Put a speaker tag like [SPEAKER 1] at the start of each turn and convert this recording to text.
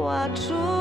[SPEAKER 1] 画出